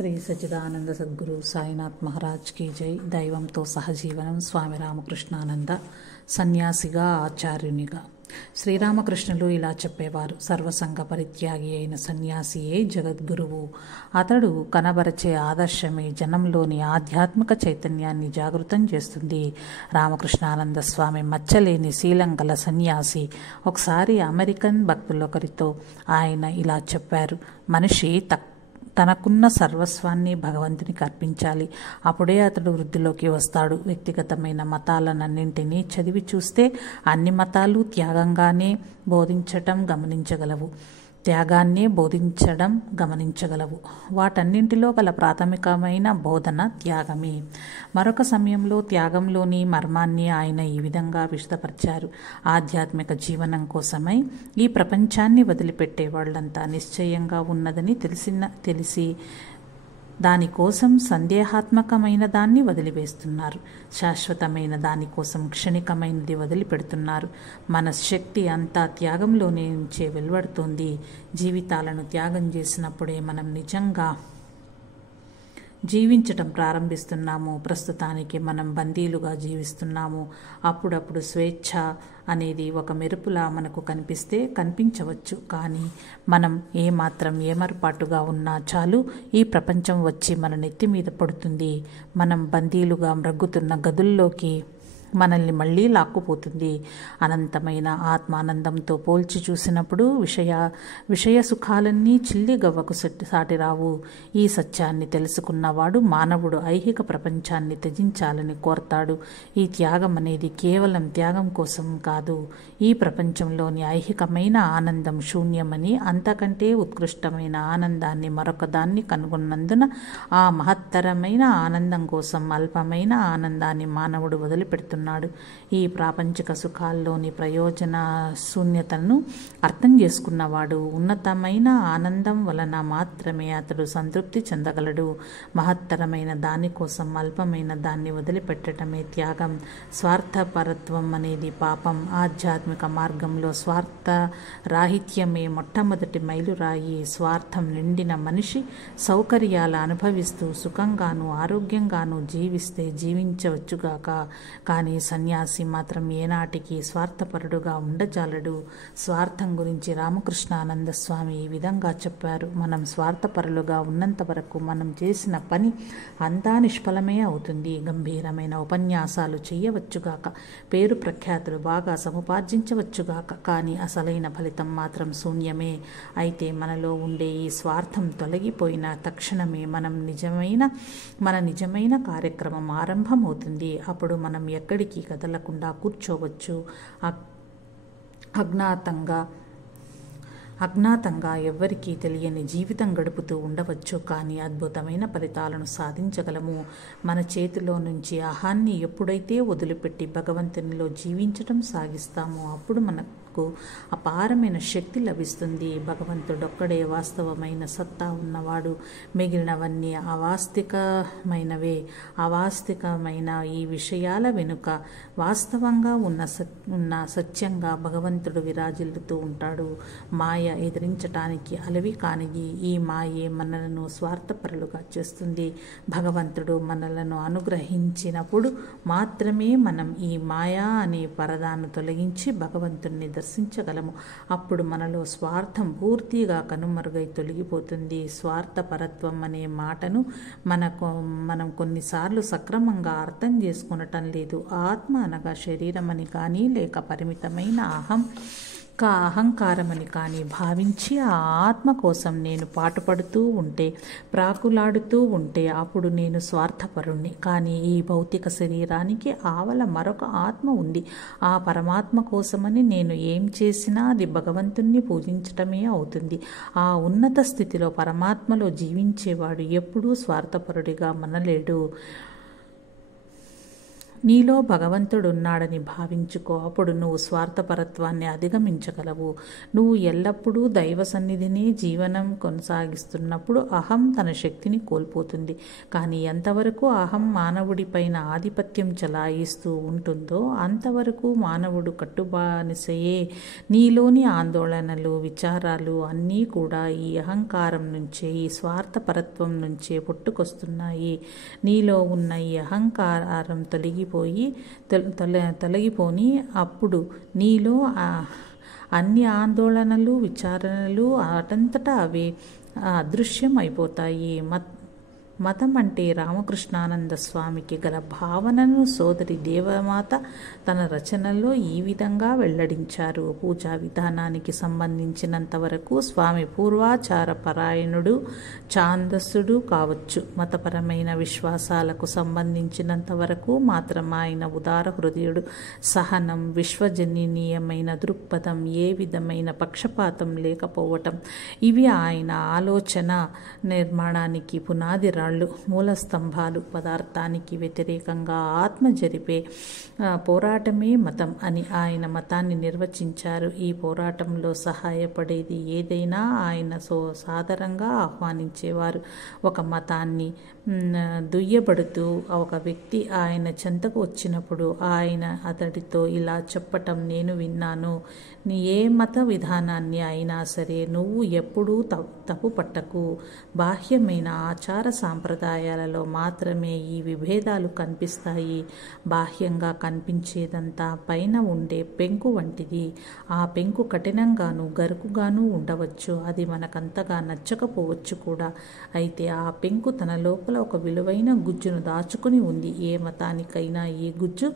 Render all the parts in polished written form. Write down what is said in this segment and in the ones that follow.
Shri Sachchidananda Sadhguru Sainath Maharaj key జై. దైవంతో సహజీవనం. స్వామి రామకృష్ణానంద. సన్యాసిగా, ఆచార్యునిగా. శ్రీరామకృష్ణులు ఇలా చెప్పేవారు: సర్వసంగ పరిత్యాగి అయిన సన్యాసియే జగద్గురువు. అతడు కనబరచే ఆదర్శమే జనంలోని ఆధ్యాత్మిక చైతన్యాన్ని జాగృతం చేస్తుంది. రామకృష్ణానంద స్వామి మచ్చలేని శీలం గల సన్యాసి. ఒకసారి అమెరికన్ భక్తులొకరితో ఆయన ఇలా చెప్పారు: మనిషి తనకున్న సర్వస్వాన్ని భగవంతునికి అర్పించాలి. అప్పుడే అతడు వృద్ధిలోకి వస్తాడు. వ్యక్తిగతమైన మతాలన్నింటినీ చదివి చూస్తే అన్ని మతాలు త్యాగాన్నే బోధించడం వాటన్నింటిలో గల ప్రాథమికమైన బోధన త్యాగమే. మరొక సమయంలో త్యాగంలోని మర్మాన్ని ఆయన ఈ విధంగా విశదపరిచారు: ఆధ్యాత్మిక జీవనం కోసమై ఈ ప్రపంచాన్ని వదిలిపెట్టే వాళ్ళంతా నిశ్చయంగా ఉన్నదని తెలిసి దానికోసం సందేహాత్మకమైన దాన్ని వదిలివేస్తున్నారు. శాశ్వతమైన దానికోసం క్షణికమైనది వదిలిపెడుతున్నారు. మన శక్తి అంతా త్యాగంలోనే నుంచే వెలువడుతోంది. జీవితాలను త్యాగం చేసినప్పుడే మనం నిజంగా జీవించటం ప్రారంభిస్తున్నాము. ప్రస్తుతానికి మనం బందీలుగా జీవిస్తున్నాము. అప్పుడప్పుడు స్వేచ్ఛ అనేది ఒక మెరుపులా మనకు కనిపించవచ్చు. కానీ మనం ఏమాత్రం ఏమరపాటుగా ఉన్నా చాలు, ఈ ప్రపంచం వచ్చి మన నెత్తి మీద పడుతుంది. మనం బందీలుగా మ్రగ్గుతున్న గదుల్లోకి మనల్ని మళ్ళీ లాక్కుపోతుంది. అనంతమైన ఆత్మానందంతో పోల్చి చూసినప్పుడు విషయ సుఖాలన్నీ చిల్లి గవ్వకు సాటిరావు. ఈ సత్యాన్ని తెలుసుకున్నవాడు మానవుడు ఐహిక ప్రపంచాన్ని త్యజించాలని కోరతాడు. ఈ త్యాగం అనేది కేవలం త్యాగం కోసం కాదు. ఈ ప్రపంచంలోని ఐహికమైన ఆనందం శూన్యమని, అంతకంటే ఉత్కృష్టమైన ఆనందాన్ని మరొకదాన్ని కనుగొన్నందున ఆ మహత్తరమైన ఆనందం కోసం అల్పమైన ఆనందాన్ని మానవుడు వదిలిపెడుతున్నాడు. ఈ ప్రాపంచిక సుఖాల్లోని ప్రయోజన శూన్యతను అర్థం చేసుకున్నవాడు ఉన్నతమైన ఆనందం వలన మాత్రమే అతడు సంతృప్తి చెందగలడు. మహత్తరమైన దానికోసం అల్పమైన దాన్ని వదిలిపెట్టడమే త్యాగం. స్వార్థపరత్వం అనేది పాపం. ఆధ్యాత్మిక మార్గంలో స్వార్థ రాహిత్యమే మొట్టమొదటి మైలురాయి. స్వార్థం నిండిన మనిషి సౌకర్యాలు అనుభవిస్తూ సుఖంగాను ఆరోగ్యంగాను జీవించవచ్చుగాక. కానీ సన్యాసి మాత్రం ఏనాటికి స్వార్థపరుడుగా ఉండజాలడు. స్వార్థం గురించి రామకృష్ణానంద స్వామి ఈ విధంగా చెప్పారు: మనం స్వార్థపరులుగా ఉన్నంత వరకు మనం చేసిన పని అంతా నిష్ఫలమే అవుతుంది. గంభీరమైన ఉపన్యాసాలు చేయవచ్చుగాక, పేరు ప్రఖ్యాతులు బాగా సముపార్జించవచ్చుగాక, కానీ అసలైన ఫలితం మాత్రం శూన్యమే. అయితే మనలో ఉండే ఈ స్వార్థం తొలగిపోయిన తక్షణమే మన నిజమైన కార్యక్రమం ఆరంభమవుతుంది. అప్పుడు మనం ఎక్కడికి కదలకుండా కూర్చోవచ్చు. అజ్ఞాతంగా ఎవ్వరికీ తెలియని జీవితం గడుపుతూ ఉండవచ్చు. కానీ అద్భుతమైన ఫలితాలను సాధించగలము. మన చేతిలో నుంచి అహాన్ని ఎప్పుడైతే వదిలిపెట్టి భగవంతునిలో జీవించటం సాగిస్తామో అప్పుడు మనకు అపారమైన శక్తి లభిస్తుంది. భగవంతుడొక్కడే వాస్తవమైన సత్తా ఉన్నవాడు. మిగిలినవన్నీ అవాస్తవికమైన ఈ విషయాల వెనుక వాస్తవంగా ఉన్న సత్యంగా భగవంతుడు విరాజిల్లుతూ ఉంటాడు. మాయ ఎదిరించటానికి అలవి కానిది. ఈ మాయే మనలను స్వార్థపరులుగా చేస్తుంది. భగవంతుడు మనలను అనుగ్రహించినప్పుడు మాత్రమే మనం ఈ మాయా అనే పరదాను తొలగించి భగవంతుణ్ణి దర్శించగలము. అప్పుడు మనలో స్వార్థం పూర్తిగా కనుమరుగై తొలగిపోతుంది. స్వార్థపరత్వం అనే మాటను మనం కొన్నిసార్లు సక్రమంగా అర్థం చేసుకునటం లేదు. ఆత్మ అనగా శరీరం అని కానీ, లేక పరిమితమైన అహంకారమని కానీ భావించి ఆ ఆత్మ కోసం నేను పాటుపడుతూ ఉంటే, ప్రాకులాడుతూ ఉంటే అప్పుడు నేను స్వార్థపరుణ్ణి. కానీ ఈ భౌతిక శరీరానికి ఆవల మరొక ఆత్మ ఉంది. ఆ పరమాత్మ కోసమని నేను ఏం చేసినా అది భగవంతుణ్ణి పూజించటమే అవుతుంది. ఆ ఉన్నత స్థితిలో పరమాత్మలో జీవించేవాడు ఎప్పుడూ స్వార్థపరుడిగా మనలేడు. నీలో భగవంతుడున్నాడని భావించుకో. అప్పుడు నువ్వు స్వార్థపరత్వాన్ని అధిగమించగలవు. నువ్వు ఎల్లప్పుడూ దైవ సన్నిధిని జీవనం కొనసాగిస్తున్నప్పుడు అహం తన శక్తిని కోల్పోతుంది. కానీ ఎంతవరకు అహం మానవుడిపైన ఆధిపత్యం చెలాయిస్తూ ఉంటుందో అంతవరకు మానవుడు కట్టుబానిసయే. నీలోని ఆందోళనలు, విచారాలు అన్నీ కూడా ఈ అహంకారం నుంచే, ఈ స్వార్థపరత్వం నుంచే పుట్టుకొస్తున్నాయి. నీలో ఉన్న ఈ అహంకారం తొలగిపోని అప్పుడు నీలో అన్ని ఆందోళనలు, విచారణలు అటంతటా అవే అదృశ్యం అయిపోతాయి. మతం అంటే రామకృష్ణానంద స్వామికి గల భావనను సోదరి దేవమాత తన రచనల్లో ఈ విధంగా వెల్లడించారు. పూజా విధానానికి సంబంధించినంత వరకు స్వామి పూర్వాచార పరాయణుడు, ఛాందస్సుడు కావచ్చు. మతపరమైన విశ్వాసాలకు సంబంధించినంత వరకు మాత్రం ఆయన ఉదార హృదయుడు. సహనం, విశ్వజనీయమైన దృక్పథం, ఏ విధమైన పక్షపాతం లేకపోవటం ఇవి ఆయన ఆలోచన నిర్మాణానికి పునాది మూల స్తంభాలు. పదార్థానికి వ్యతిరేకంగా ఆత్మ జరిపే పోరాటమే మతం అని ఆయన మతాన్ని నిర్వచించారు. ఈ పోరాటంలో సహాయపడేది ఏదైనా ఆయన సాదరంగా ఆహ్వానించేవారు. ఒక మతాన్ని దుయ్యబడుతూ ఒక వ్యక్తి ఆయన చెంతకు వచ్చినప్పుడు ఆయన అతడితో ఇలా చెప్పటం నేను విన్నాను: ఏ మత విధానాన్ని అయినా సరే నువ్వు ఎప్పుడూ తప్పు పట్టకు. బాహ్యమైన ఆచార సాంప్రదాయాలలో మాత్రమే ఈ విభేదాలు కనిపిస్తాయి. బాహ్యంగా కనిపించేదంతా పైన ఉండే పెంకు వంటిది. ఆ పెంకు కఠినంగాను గరుకుగాను ఉండవచ్చు. అది మనకంతగా నచ్చకపోవచ్చు కూడా. అయితే ఆ పెంకు తన లోపల ఒక విలువైన గుజ్జును దాచుకుని ఉంది. ఏ మతానికైనా ఈ గుజ్జు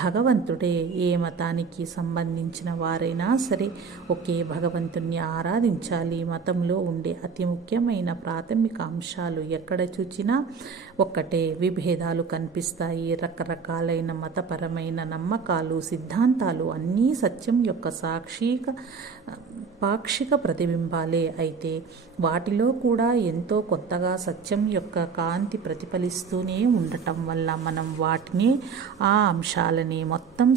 భగవంతుడే. ఏ మతానికి సంబంధించిన వారైనా సరే ఒకే భగవంతుణ్ణి ఆరాధించాలి. మతంలో ఉండే అతి ముఖ్యమైన ప్రాథమిక అంశాలు ఎక్కడ చూచినా ఒక్కటే. విభేదాలు కనిపిస్తాయి. రకరకాలైన మతపరమైన నమ్మకాలు, సిద్ధాంతాలు అన్నీ సత్యం యొక్క పాక్షిక ప్రతిబింబాలే. అయితే వాటిలో కూడా ఎంతో కొత్తగా సత్యం యొక్క కాంతి ప్రతిఫలిస్తూనే ఉండటం వల్ల మనం వాటిని, ఆ అంశాలని మొత్తం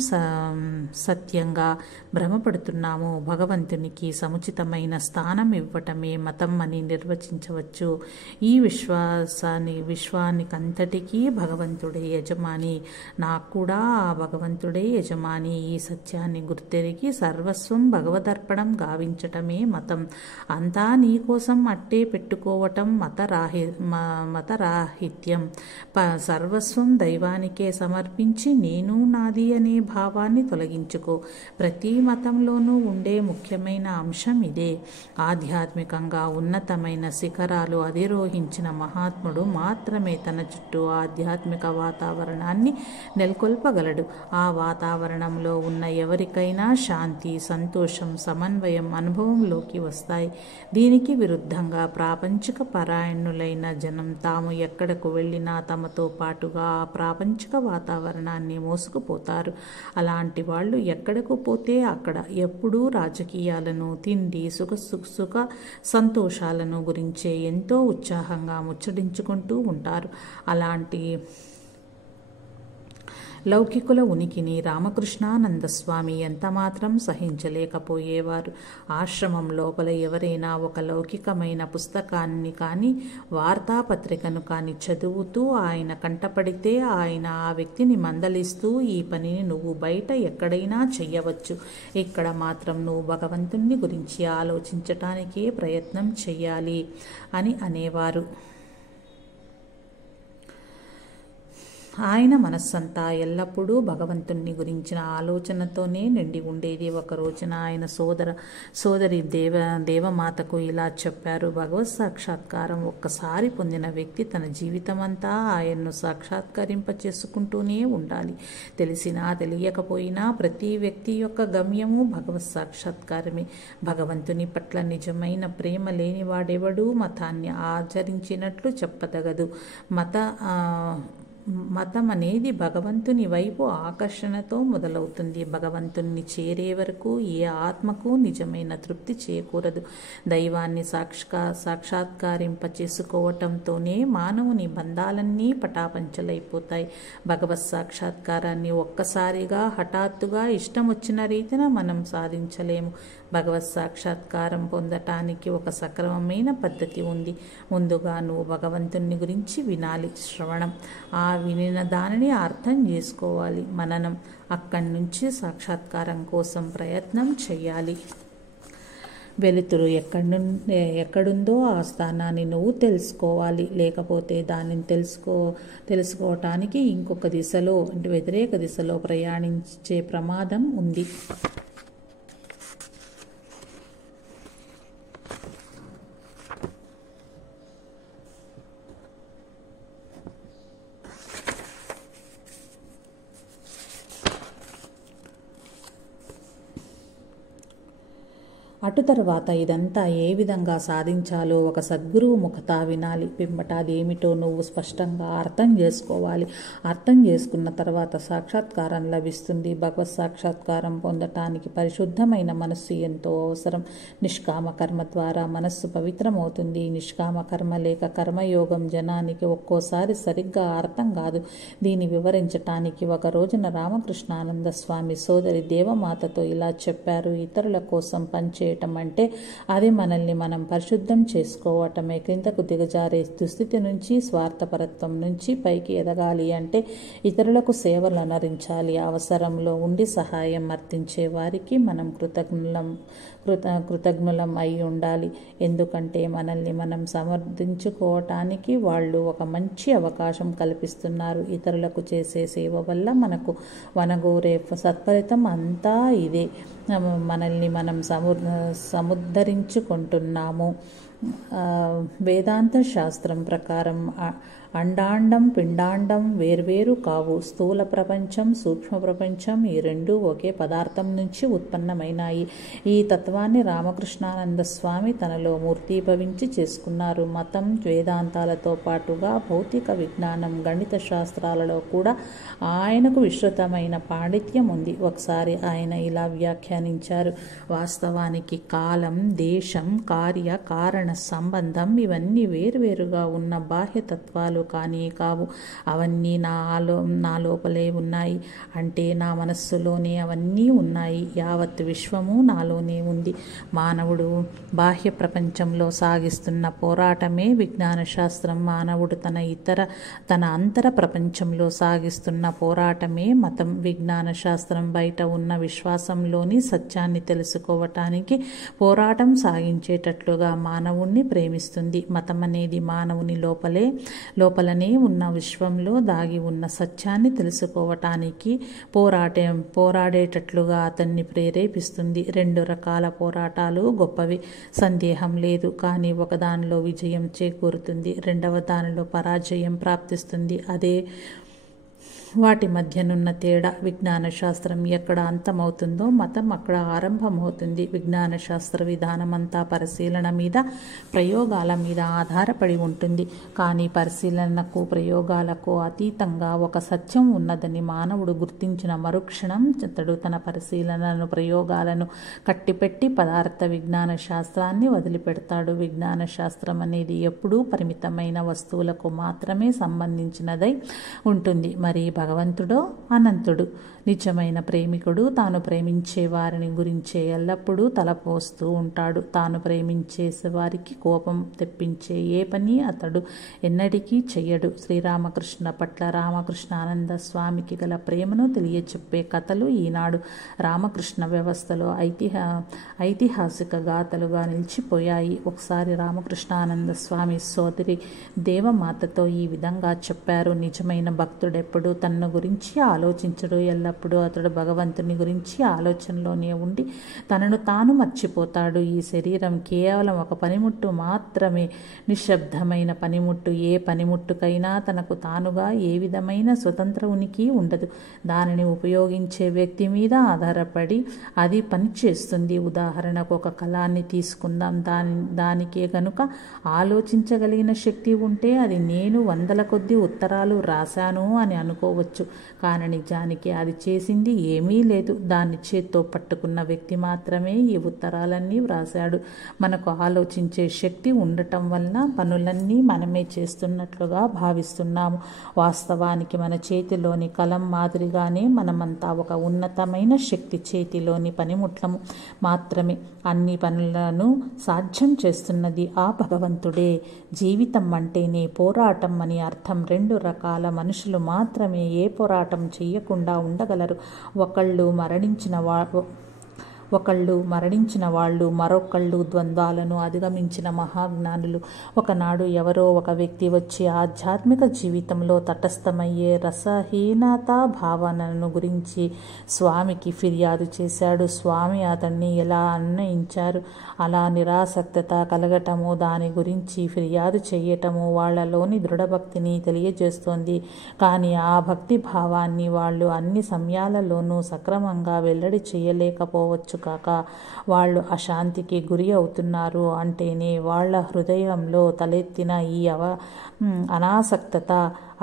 సత్యంగా భ్రమపడుతున్నాము. భగవంతునికి సముచితమైన స్థానం ఇవ్వటమే మతం అని నిర్వచించవచ్చు. ఈ విశ్వానికంతటికీ భగవంతుడే యజమాని. నాకు కూడా ఆ భగవంతుడే యజమాని. ఈ సత్యాన్ని గుర్తెరిగి సర్వస్వం భగవదర్పణం గావించటమే మతం. అంతా నీకోసం అట్టే పెట్టుకోవటం మతరాహిత్యం. సర్వస్వం దైవానికే సమర్పించి నేను నాది అనే భావాన్ని తొలగించుకో. ప్రతి మతంలోనూ ఉండే ముఖ్యమైన అంశం ఇదే. ఆధ్యాత్మికంగా ఉన్నతమైన శిఖరాలు అధిరోహించిన మహాత్ముడు మాత్రమే తన చుట్టూ ఆధ్యాత్మిక వాతావరణాన్ని నెలకొల్పగలడు. ఆ వాతావరణంలో ఉన్న ఎవరికైనా శాంతి, సంతోషం, సమన్వయం అనుభవంలోకి వస్తాయి. దీనికి విరుద్ధంగా ప్రాపంచిక పరాయణులైన జనం తాము ఎక్కడకు వెళ్ళినా తమతో పాటుగా ఆ ప్రాపంచిక వాతావరణాన్ని మోసుకుపోతారు. అలాంటి వాళ్ళు ఎక్కడకు పోతే అక్కడ ఎప్పుడూ రాజకీయాలను, తిండి, సుఖ సంతోషాలను గురించే ఎంతో ఉత్సాహంగా ముచ్చటించుకుంటూ ఉంటారు. అలాంటి లౌకికుల ఉనికిని రామకృష్ణానంద స్వామి ఎంతమాత్రం సహించలేకపోయేవారు. ఆశ్రమం లోపల ఎవరైనా ఒక లౌకికమైన పుస్తకాన్ని కానీ, వార్తాపత్రికను కానీ చదువుతూ ఆయన కంటపడితే ఆయన ఆ వ్యక్తిని మందలిస్తూ, ఈ పనిని నువ్వు బయట ఎక్కడైనా చెయ్యవచ్చు, ఇక్కడ మాత్రం నువ్వు భగవంతుని గురించి ఆలోచించటానికే ప్రయత్నం చెయ్యాలి అని అనేవారు. ఆయన మనస్సంతా ఎల్లప్పుడూ భగవంతుణ్ణి గురించిన ఆలోచనతోనే నిండి ఉండేది. ఒక రోజున ఆయన సోదరి దేవమాతకు ఇలా చెప్పారు: భగవత్ సాక్షాత్కారం ఒక్కసారి పొందిన వ్యక్తి తన జీవితమంతా ఆయన్ను సాక్షాత్కరింప చేసుకుంటూనే ఉండాలి. తెలిసినా తెలియకపోయినా ప్రతి వ్యక్తి యొక్క గమ్యము భగవత్ సాక్షాత్కారమే. భగవంతుని పట్ల నిజమైన ప్రేమ లేనివాడెవడూ మతాన్ని ఆచరించినట్లు చెప్పదగదు. మతం అనేది భగవంతుని వైపు ఆకర్షణతో మొదలవుతుంది. భగవంతుని చేరే వరకు ఏ ఆత్మకు నిజమైన తృప్తి చేకూరదు. దైవాన్ని సాక్షాత్కారింప చేసుకోవటంతోనే మానవుని బంధాలన్నీ పటాపంచలైపోతాయి. భగవత్ సాక్షాత్కారాన్ని ఒక్కసారిగా హఠాత్తుగా ఇష్టం వచ్చిన రీతిన మనం సాధించలేము. భగవత్ సాక్షాత్కారం పొందటానికి ఒక సక్రమమైన పద్ధతి ఉంది. ముందుగా నువ్వు భగవంతుని గురించి వినాలి, శ్రవణం. ఆ వినిన దానిని అర్థం చేసుకోవాలి, మననం. అక్కడి నుంచి సాక్షాత్కారం కోసం ప్రయత్నం చేయాలి. వెలుతురు ఎక్కడుందో ఆ స్థానాన్ని నువ్వు తెలుసుకోవాలి. లేకపోతే దానిని తెలుసుకోవటానికి ఇంకొక దిశలో అంటే వ్యతిరేక దిశలో ప్రయాణించే ప్రమాదం ఉంది. అటు తరువాత ఇదంతా ఏ విధంగా సాధించాలో ఒక సద్గురువు ముఖత వినాలి. పిమ్మట అదేమిటో నువ్వు స్పష్టంగా అర్థం చేసుకోవాలి. అర్థం చేసుకున్న తర్వాత సాక్షాత్కారం లభిస్తుంది. భగవత్ సాక్షాత్కారం పొందటానికి పరిశుద్ధమైన మనస్సు ఎంతో అవసరం. నిష్కామ కర్మ ద్వారా మనస్సు పవిత్రమవుతుంది. నిష్కామ కర్మ లేక కర్మయోగం జనానికి ఒక్కోసారి సరిగ్గా అర్థం కాదు. దీన్ని వివరించటానికి ఒక రోజున రామకృష్ణానంద స్వామి సోదరి దేవమాతతో ఇలా చెప్పారు. ఇతరుల కోసం పనిచేయటం అంటే అది మనల్ని మనం పరిశుద్ధం చేసుకోవటమే. క్రిందకు దిగజారే దుస్థితి నుంచి, స్వార్థపరత్వం నుంచి పైకి ఎదగాలి అంటే ఇతరులకు సేవలు అనరించాలి. అవసరంలో ఉండి సహాయం అర్థించే వారికి మనం కృతజ్ఞులం అయి ఉండాలి. ఎందుకంటే మనల్ని మనం సమర్థించుకోవటానికి వాళ్ళు ఒక మంచి అవకాశం కల్పిస్తున్నారు. ఇతరులకు చేసే సేవ వల్ల మనకు వనగోరే సత్ఫలితం అంతా ఇదే. మనల్ని మనం సముద్ధరించుకుంటున్నాము. వేదాంత శాస్త్రం ప్రకారం అండాండం పిండాండం వేర్వేరు కావు. స్థూల ప్రపంచం, సూక్ష్మ ప్రపంచం ఈ రెండూ ఒకే పదార్థం నుంచి ఉత్పన్నమైనాయి. ఈ తత్వాన్ని రామకృష్ణానంద స్వామి తనలో మూర్తీభవించి చేసుకున్నారు. మతం, వేదాంతాలతో పాటుగా భౌతిక విజ్ఞానం, గణిత శాస్త్రాలలో కూడా ఆయనకు విస్తృతమైన పాండిత్యం ఉంది. ఒకసారి ఆయన ఇలా వ్యాఖ్యానించారు. వాస్తవానికి కాలం, దేశం, కార్య కారణ సంబంధం ఇవన్నీ వేరువేరుగా ఉన్న బాహ్యతత్వాలు కానీ కావు. అవన్నీ నా లోపలే ఉన్నాయి. అంటే నా మనస్సులోనే అవన్నీ ఉన్నాయి. యావత్ విశ్వము నాలోనే ఉంది. మానవుడు బాహ్య ప్రపంచంలో సాగిస్తున్న పోరాటమే విజ్ఞాన శాస్త్రం. మానవుడు తన అంతర ప్రపంచంలో సాగిస్తున్న పోరాటమే మతం. విజ్ఞాన శాస్త్రం బయట ఉన్న విశ్వాసంలోని సత్యాన్ని తెలుసుకోవటానికి పోరాటం సాగించేటట్లుగా మానవుణ్ణి ప్రేమిస్తుంది. మతం అనేది మానవుని లోపలనే ఉన్న విశ్వంలో దాగి ఉన్న సత్యాన్ని తెలుసుకోవటానికి పోరాడేటట్లుగా అతన్ని ప్రేరేపిస్తుంది. రెండు రకాల పోరాటాలు గొప్పవి, సందేహం లేదు. కానీ ఒకదానిలో విజయం చేకూరుతుంది, రెండవ దానిలో పరాజయం ప్రాప్తిస్తుంది. అదే వాటి మధ్యనున్న తేడా. విజ్ఞాన శాస్త్రం ఎక్కడ అంతమవుతుందో మతం అక్కడ ఆరంభమవుతుంది. విజ్ఞాన శాస్త్ర విధానమంతా పరిశీలన మీద, ప్రయోగాల మీద ఆధారపడి ఉంటుంది. కానీ పరిశీలనకు, ప్రయోగాలకు అతీతంగా ఒక సత్యం ఉన్నదని మానవుడు గుర్తించిన మరుక్షణం అతడు తన పరిశీలనలను, ప్రయోగాలను కట్టిపెట్టి పదార్థ విజ్ఞాన శాస్త్రాన్ని వదిలిపెడతాడు. విజ్ఞాన శాస్త్రం అనేది ఎప్పుడూ పరిమితమైన వస్తువులకు మాత్రమే సంబంధించినదై ఉంటుంది. మరి భగవంతుడో అనంతుడు, నిజమైన ప్రేమికుడు. తాను ప్రేమించే వారిని గురించే ఎల్లప్పుడూ తలపోస్తూ ఉంటాడు. తాను ప్రేమించే వారికి కోపం తెప్పించే ఏ పని అతడు ఎన్నటికీ చెయ్యడు. శ్రీరామకృష్ణ పట్ల రామకృష్ణానంద స్వామికి గల ప్రేమను తెలియచెప్పే కథలు ఈనాడు రామకృష్ణ వ్యవస్థలో ఐతిహాసిక గాథలుగా నిలిచిపోయాయి. ఒకసారి రామకృష్ణానంద స్వామి సోదరి దేవమాతతో ఈ విధంగా చెప్పారు. నిజమైన భక్తుడెప్పుడు తన్ను గురించి ఆలోచించడు, ఎల్లప్పుడూ ఎల్లప్పుడూ అతడు భగవంతుని గురించి ఆలోచనలోనే ఉండి తనను తాను మర్చిపోతాడు. ఈ శరీరం కేవలం ఒక పనిముట్టు మాత్రమే, నిశ్శబ్దమైన పనిముట్టు. ఏ పనిముట్టుకైనా తనకు తానుగా ఏ విధమైన స్వతంత్ర ఉనికి ఉండదు. దానిని ఉపయోగించే వ్యక్తి మీద ఆధారపడి అది పనిచేస్తుంది. ఉదాహరణకు ఒక కళాన్ని తీసుకుందాం. దానికే గనుక ఆలోచించగలిగిన శక్తి ఉంటే అది నేను వందల కొద్ది ఉత్తరాలు రాశాను అని అనుకోవచ్చు. కానీ నిజానికి అది చేసింది ఏమీ లేదు. దాన్ని చేత్తో పట్టుకున్న వ్యక్తి మాత్రమే ఈ ఉత్తరాలన్నీ వ్రాశాడు. మనకు ఆలోచించే శక్తి ఉండటం వలన పనులన్నీ మనమే చేస్తున్నట్లుగా భావిస్తున్నాము. వాస్తవానికి మన చేతిలోని కలం మాదిరిగానే మనమంతా ఒక ఉన్నతమైన శక్తి చేతిలోని పనిముట్లము మాత్రమే. అన్ని పనులను సాధ్యం చేస్తున్నది ఆ భగవంతుడే. జీవితం అంటేనే పోరాటం అని అర్థం. రెండు రకాల మనుషులు మాత్రమే ఏ పోరాటం చెయ్యకుండా ఉండగలరు. ఒకళ్ళు మరణించిన వాళ్ళు, మరొకళ్ళు ద్వంద్వాలను అధిగమించిన మహాజ్ఞానులు. ఒకనాడు ఎవరో ఒక వ్యక్తి వచ్చి ఆధ్యాత్మిక జీవితంలో తటస్థమయ్యే రసహీనతా భావనను గురించి స్వామికి ఫిర్యాదు చేశాడు. స్వామి అతన్ని ఎలా అన్వయించారు. అలా నిరాసక్తత కలగటము, దాని గురించి ఫిర్యాదు చేయటము వాళ్ళలోని దృఢభక్తిని తెలియజేస్తోంది. కానీ ఆ భక్తి భావాన్ని వాళ్ళు అన్ని సమయాలలోనూ సక్రమంగా వెల్లడి చేయలేకపోవచ్చు కాక వాళ్ళు అశాంతికి గురి అవుతున్నారు అంటేనే వాళ్ళ హృదయంలో తలెత్తిన ఈ అనాసక్తత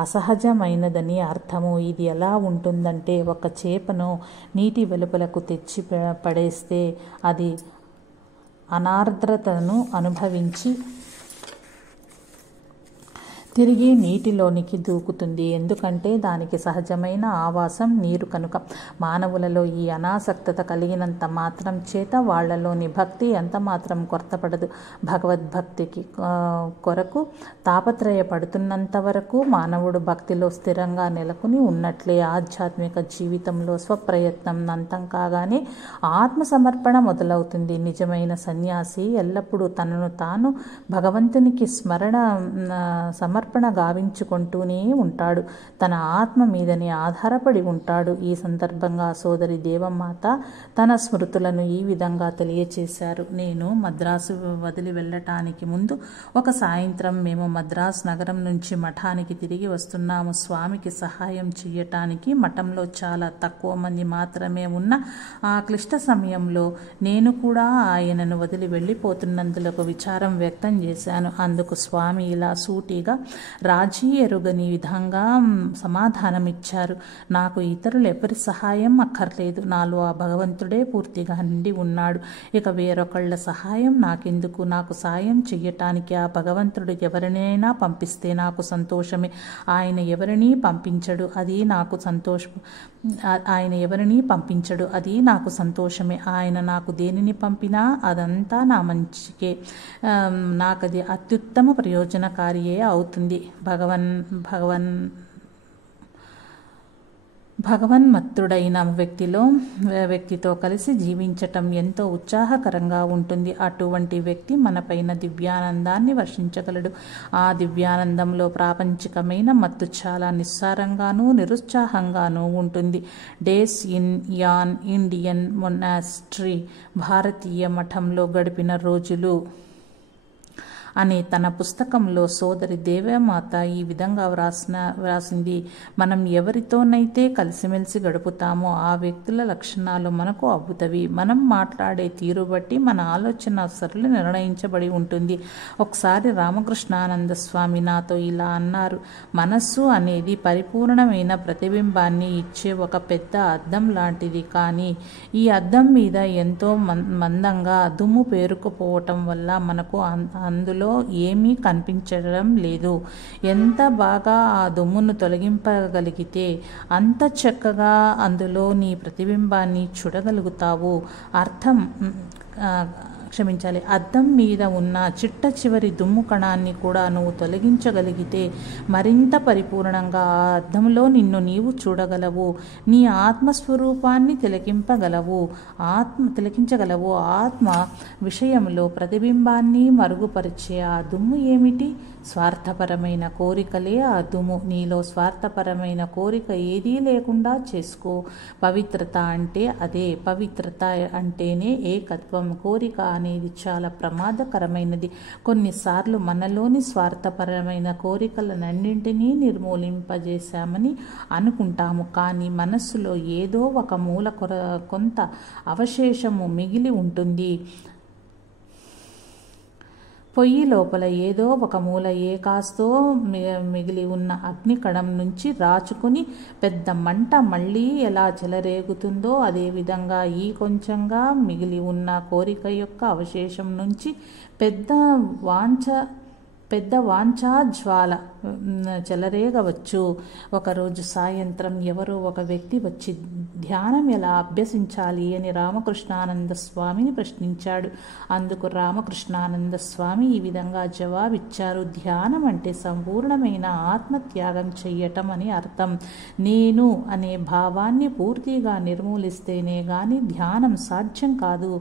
అసహజమైనదని అర్థము. ఇది ఎలా ఉంటుందంటే, ఒక చేపను నీటి వెలుపలకు తెచ్చి పడేస్తే అది అనార్ద్రతను అనుభవించి తిరిగి నీటిలోనికి దూకుతుంది. ఎందుకంటే దానికి సహజమైన ఆవాసం నీరు కనుక. మానవులలో ఈ అనాసక్తత కలిగినంత మాత్రం చేత వాళ్లలోని భక్తి ఎంత మాత్రం కొరతపడదు. భగవద్భక్తికి కొరకు తాపత్రయపడుతున్నంత వరకు మానవుడు భక్తిలో స్థిరంగా నెలకొని ఉన్నట్లే. ఆధ్యాత్మిక జీవితంలో స్వప్రయత్నం అంతం కాగానే ఆత్మసమర్పణ మొదలవుతుంది. నిజమైన సన్యాసి ఎల్లప్పుడూ తనను తాను భగవంతునికి సమర్పణ గావించుకుంటూనే ఉంటాడు. తన ఆత్మ మీదనే ఆధారపడి ఉంటాడు. ఈ సందర్భంగా సోదరి దేవమాత తన స్మృతులను ఈ విధంగా తెలియచేశారు. నేను మద్రాసు వదిలి వెళ్ళటానికి ముందు ఒక సాయంత్రం మేము మద్రాసు నగరం నుంచి మఠానికి తిరిగి వస్తున్నాము. స్వామికి సహాయం చేయటానికి మఠంలో చాలా తక్కువ మంది మాత్రమే ఉన్న ఆ క్లిష్ట సమయంలో నేను కూడా ఆయనను వదిలి వెళ్ళిపోతున్నందులకు విచారం వ్యక్తం చేశాను. అందుకు స్వామి ఇలా సూటిగా రాజీ ఎరుగని విధంగా సమాధానమిచ్చారు. నాకు ఇతరులు ఎవరి సహాయం అక్కర్లేదు. నాలో ఆ భగవంతుడే పూర్తిగా నిండి ఉన్నాడు. ఇక వేరొకళ్ళ సహాయం నాకెందుకు? నాకు సాయం చెయ్యటానికి ఆ భగవంతుడు ఎవరినైనా పంపిస్తే నాకు సంతోషమే. ఆయన ఎవరినీ పంపించడు, అది నాకు సంతోషమే. ఆయన నాకు దేనిని పంపినా అదంతా నా మంచికే. నాకది అత్యుత్తమ ప్రయోజనకారియే అవుతుంది. భగవన్మత్తుడైన వ్యక్తితో కలిసి జీవించటం ఎంతో ఉత్సాహకరంగా ఉంటుంది. అటువంటి వ్యక్తి మనపైన దివ్యానందాన్ని వర్షించగలడు. ఆ దివ్యానందంలో ప్రాపంచికమైన మత్తు చాలా నిస్సారంగానూ నిరుత్సాహంగానూ ఉంటుంది. Days in an Indian monastery, భారతీయ మఠంలో గడిపిన రోజులు అనే తన పుస్తకంలో సోదరి దేవమాత ఈ విధంగా వ్రాసింది. మనం ఎవరితోనైతే కలిసిమెలిసి గడుపుతామో ఆ వ్యక్తుల లక్షణాలు మనకు అబ్బుతవి. మనం మాట్లాడే తీరు బట్టి మన ఆలోచన సరళి నిర్ణయించబడి ఉంటుంది. ఒకసారి రామకృష్ణానంద స్వామి నాతో ఇలా అన్నారు. మనస్సు అనేది పరిపూర్ణమైన ప్రతిబింబాన్ని ఇచ్చే ఒక పెద్ద అద్దం లాంటిది. కానీ ఈ అద్దం మీద ఎంతో మందంగా దుమ్ము పేరుకుపోవటం వల్ల మనకు అందులో ఏమీ కనిపించడం లేదు. ఎంత బాగా ఆ దుమ్మును తొలగింపగలిగితే అంత చక్కగా అందులో నీ ప్రతిబింబాన్ని చూడగలుగుతావు. క్షమించాలి, అద్దం మీద ఉన్న చిట్ట చివరి దుమ్ము కణాన్ని కూడా నువ్వు తొలగించగలిగితే మరింత పరిపూర్ణంగా ఆ అద్దంలో నిన్ను నీవు చూడగలవు. నీ ఆత్మస్వరూపాన్ని తిలకించగలవు. ఆత్మ విషయంలో ప్రతిబింబాన్ని మరుగుపరిచే ఆ దుమ్ము ఏమిటి? స్వార్థపరమైన కోరికలే ఆ దుమ్ము. నీలో స్వార్థపరమైన కోరిక ఏదీ లేకుండా చేసుకో. పవిత్రత అంటే అదే. పవిత్రత అంటేనే ఏకత్వం. కోరిక అనేది చాలా ప్రమాదకరమైనది. కొన్నిసార్లు మనలోని స్వార్థపరమైన కోరికలన్నింటినీ నిర్మూలింపజేశామని అనుకుంటాము. కానీ మనస్సులో ఏదో ఒక మూల కొంత అవశేషము మిగిలి ఉంటుంది. పొయ్యి లోపల ఏదో ఒక మూల కాస్తో మిగిలి ఉన్న అగ్నికణం నుంచి రాచుకుని పెద్ద మంట మళ్ళీ ఎలా చెలరేగుతుందో అదేవిధంగా ఈ కొంచెంగా మిగిలి ఉన్న కోరిక యొక్క అవశేషం నుంచి పెద్ద వాంఛాజ్వాల చెలరేగవచ్చు. ఒకరోజు సాయంత్రం ఎవరో ఒక వ్యక్తి వచ్చి ధ్యానం ఎలా అభ్యసించాలి అని రామకృష్ణానంద స్వామిని ప్రశ్నించాడు. అందుకు రామకృష్ణానంద స్వామి ఈ విధంగా జవాబిచ్చారు: ధ్యానం అంటే సంపూర్ణమైన ఆత్మత్యాగం చెయ్యటం అని అర్థం. నేను అనే భావాన్ని పూర్తిగా నిర్మూలిస్తేనే గాని ధ్యానం సాధ్యం కాదు.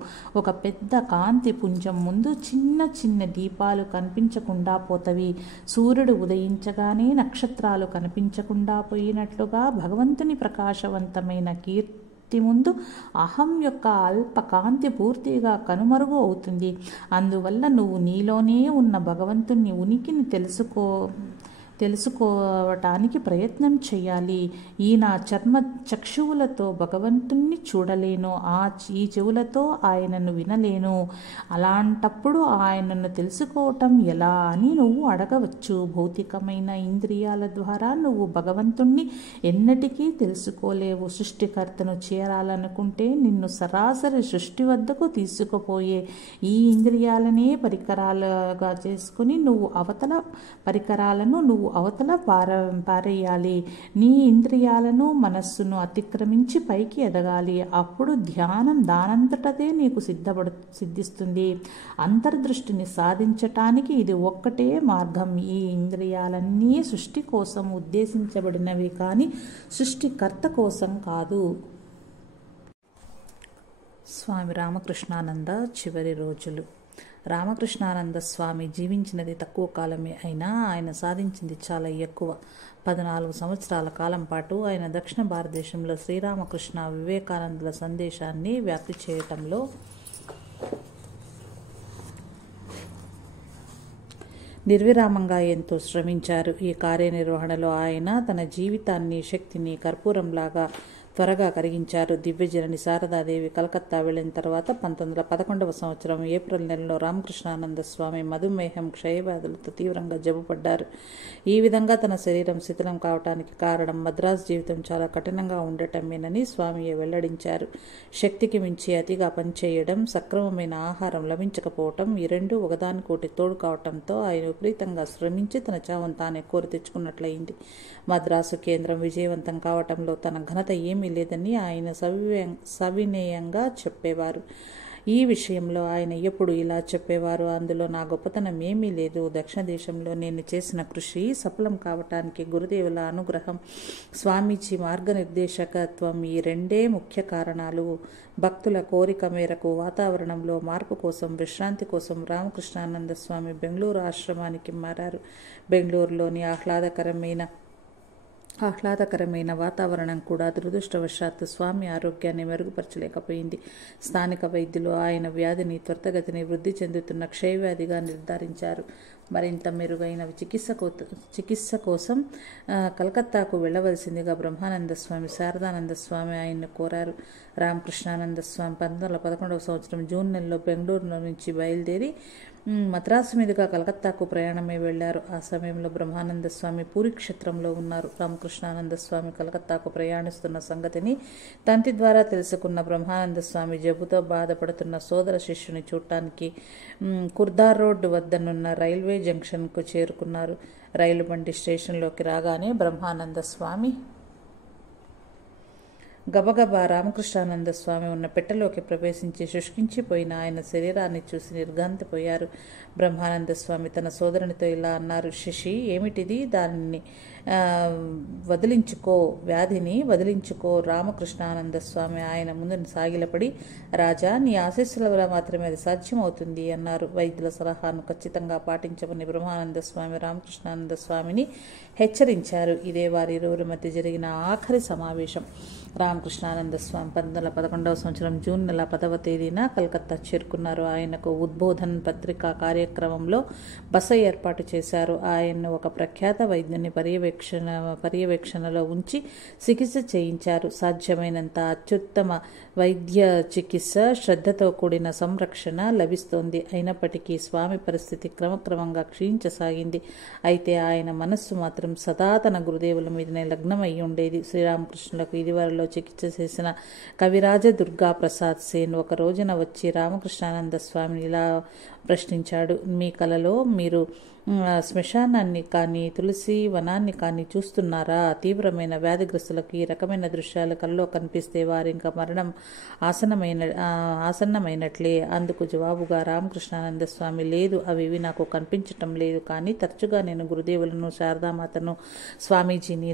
ఒక పెద్ద కాంతి పుంజం ముందు చిన్న చిన్న దీపాలు కనిపించకుండా పోతవి. సూర్యుడు ఉదయించగానే నక్షత్రాలు కనిపించకుండా పోయినట్లుగా భగవంతుని ప్రకాశవంతమైన కీర్తి ముందు అహం యొక్క అల్ప కాంతి పూర్తిగా కనుమరుగు అవుతుంది. అందువల్ల నువ్వు నీలోనే ఉన్న భగవంతుని ఉనికిని తెలుసుకోవటానికి ప్రయత్నం చేయాలి. ఈ నా చక్షువులతో భగవంతుణ్ణి చూడలేను, ఈ చెవులతో ఆయనను వినలేను. అలాంటప్పుడు ఆయనను తెలుసుకోవటం ఎలా అని నువ్వు అడగవచ్చు. భౌతికమైన ఇంద్రియాల ద్వారా నువ్వు భగవంతుణ్ణి ఎన్నటికీ తెలుసుకోలేవు. సృష్టికర్తను చేరాలనుకుంటే నిన్ను సరాసరి సృష్టి వద్దకు తీసుకుపోయే ఈ ఇంద్రియాలనే పరికరాలుగా చేసుకుని నువ్వు అవతల పారేయాలి. నీ ఇంద్రియాలను మనస్సును అతిక్రమించి పైకి ఎదగాలి. అప్పుడు ధ్యానం దానంతటదే నీకు సిద్ధిస్తుంది. అంతర్దృష్టిని సాధించటానికి ఇది ఒక్కటే మార్గం. ఈ ఇంద్రియాలన్నీ సృష్టి కోసం ఉద్దేశించబడినవి కానీ సృష్టికర్త కోసం కాదు. స్వామి రామకృష్ణానంద చివరి రోజులు. రామకృష్ణానంద స్వామి జీవించినది తక్కువ కాలమే అయినా ఆయన సాధించింది చాలా ఎక్కువ. 14 సంవత్సరాల కాలం పాటు ఆయన దక్షిణ భారతదేశంలో శ్రీరామకృష్ణ వివేకానందుల సందేశాన్ని వ్యాప్తి చేయటంలో నిర్విరామంగా ఎంతో శ్రమించారు. ఈ కార్యనిర్వహణలో ఆయన తన జీవితాన్ని, శక్తిని కర్పూరంలాగా త్వరగా కరిగించారు. దివ్యజనని శారదాదేవి కలకత్తా వెళ్లిన తర్వాత 1911 సంవత్సరం ఏప్రిల్ నెలలో రామకృష్ణానంద స్వామి మధుమేహం, క్షయవ్యాధులతో తీవ్రంగా జబ్బుపడ్డారు. ఈ విధంగా తన శరీరం శిథిలం కావటానికి కారణం మద్రాసు జీవితం చాలా కఠినంగా ఉండటమేనని స్వామియే వెల్లడించారు. శక్తికి మించి అతిగా పనిచేయడం, సక్రమమైన ఆహారం లభించకపోవటం, ఈ రెండు ఒకదానికోటి తోడు కావటంతో ఆయన విపరీతంగా శ్రమించి తన చావును తానే కోరి తెచ్చుకున్నట్లయింది. మద్రాసు కేంద్రం విజయవంతం కావటంలో తన ఘనత ఏమీ లేదని ఆయన సవినయంగా చెప్పేవారు. ఈ విషయంలో ఆయన ఎప్పుడు ఇలా చెప్పేవారు: అందులో నా గొప్పతనం ఏమీ లేదు. దక్షిణ దేశంలో నేను చేసిన కృషి సఫలం కావటానికి గురుదేవుల అనుగ్రహం, స్వామీజీ మార్గనిర్దేశకత్వం, ఈ రెండే ముఖ్య కారణాలు. భక్తుల కోరిక మేరకు వాతావరణంలో మార్పు కోసం, విశ్రాంతి కోసం రామకృష్ణానంద స్వామి బెంగళూరు ఆశ్రమానికి మారారు. బెంగళూరులోని ఆహ్లాదకరమైన వాతావరణం కూడా దురదృష్టవశాత్తు స్వామి ఆరోగ్యాన్ని మెరుగుపరచలేకపోయింది. స్థానిక వైద్యులు ఆయన వ్యాధిని త్వరితగతిని వృద్ధి చెందుతున్న క్షయవ్యాధిగా నిర్ధారించారు. మరింత మెరుగైన చికిత్స కోసం కలకత్తాకు వెళ్లవలసిందిగా బ్రహ్మానంద స్వామి, శారదానంద స్వామి ఆయన్ను కోరారు. రామకృష్ణానంద స్వామి 1911 సంవత్సరం జూన్ నెలలో బెంగళూరు నుంచి బయలుదేరి మద్రాసు మీదుగా కలకత్తాకు ప్రయాణమై వెళ్లారు. ఆ సమయంలో బ్రహ్మానంద స్వామి పూరి క్షేత్రంలో ఉన్నారు. రామకృష్ణానంద స్వామి కలకత్తాకు ప్రయాణిస్తున్న సంగతిని తంతి ద్వారా తెలుసుకున్న బ్రహ్మానంద స్వామి జబ్బుతో బాధపడుతున్న సోదర శిష్యుని చూడటానికి కుర్దార్ రోడ్డు వద్దనున్న రైల్వే జంక్షన్కు చేరుకున్నారు. రైలు బండి స్టేషన్లోకి రాగానే బ్రహ్మానంద స్వామి గబగబా రామకృష్ణానంద స్వామి ఉన్న పెట్టెలోకి ప్రవేశించి శుష్కించిపోయిన ఆయన శరీరాన్ని చూసి నిర్ఘాంతపోయారు. బ్రహ్మానంద స్వామి తన సోదరునితో ఇలా అన్నారు: శశి, ఏమిటిది? దానిని వదిలించుకో, వ్యాధిని వదిలించుకో. రామకృష్ణానంద స్వామి ఆయన ముందు సాగిలపడి, రాజా, నీ ఆశీస్సుల వల్ల మాత్రమే అది సాధ్యమవుతుంది అన్నారు. వైద్యుల సలహాను ఖచ్చితంగా పాటించమని బ్రహ్మానంద స్వామి రామకృష్ణానంద స్వామిని హెచ్చరించారు. ఇదే వారిరువురి మధ్య జరిగిన ఆఖరి సమావేశం. రామకృష్ణానంద స్వామి 1911వ సంవత్సరం జూన్ నెల 10వ తేదీన కలకత్తా చేరుకున్నారు. ఆయనకు ఉద్బోధన్ పత్రికా కార్యక్రమంలో బస ఏర్పాటు చేశారు. ఆయన్ను ఒక ప్రఖ్యాత వైద్యుని పర్యవేక్షణలో ఉంచి చికిత్స చేయించారు. సాధ్యమైనంత అత్యుత్తమ వైద్య చికిత్స, శ్రద్ధతో కూడిన సంరక్షణ లభిస్తోంది. అయినప్పటికీ స్వామి పరిస్థితి క్రమక్రమంగా క్షీణించసాగింది. అయితే ఆయన మనస్సు మాత్రం సదా తన గురుదేవుల మీదనే లగ్నమై ఉండేది. శ్రీరామకృష్ణులకు ఇదివరలో చికిత్స చేసిన కవిరాజ దుర్గా ప్రసాద్ సేన్ ఒక రోజున వచ్చి రామకృష్ణానంద స్వామిని ఇలా ప్రశ్నించాడు: మీ కలలో మీరు శ్మశానాన్ని కానీ తులసి వనాన్ని కానీ చూస్తున్నారా? తీవ్రమైన వ్యాధిగ్రస్తులకు ఈ రకమైన దృశ్యాలు కలలో కనిపిస్తే వారి ఇంకా మరణం ఆసన్నమైనట్లే. అందుకు జవాబుగా రామకృష్ణానంద స్వామి, లేదు, అవి నాకు కనిపించటం లేదు. కానీ తరచుగా నేను గురుదేవులను, శారదామాతను, స్వామీజీని,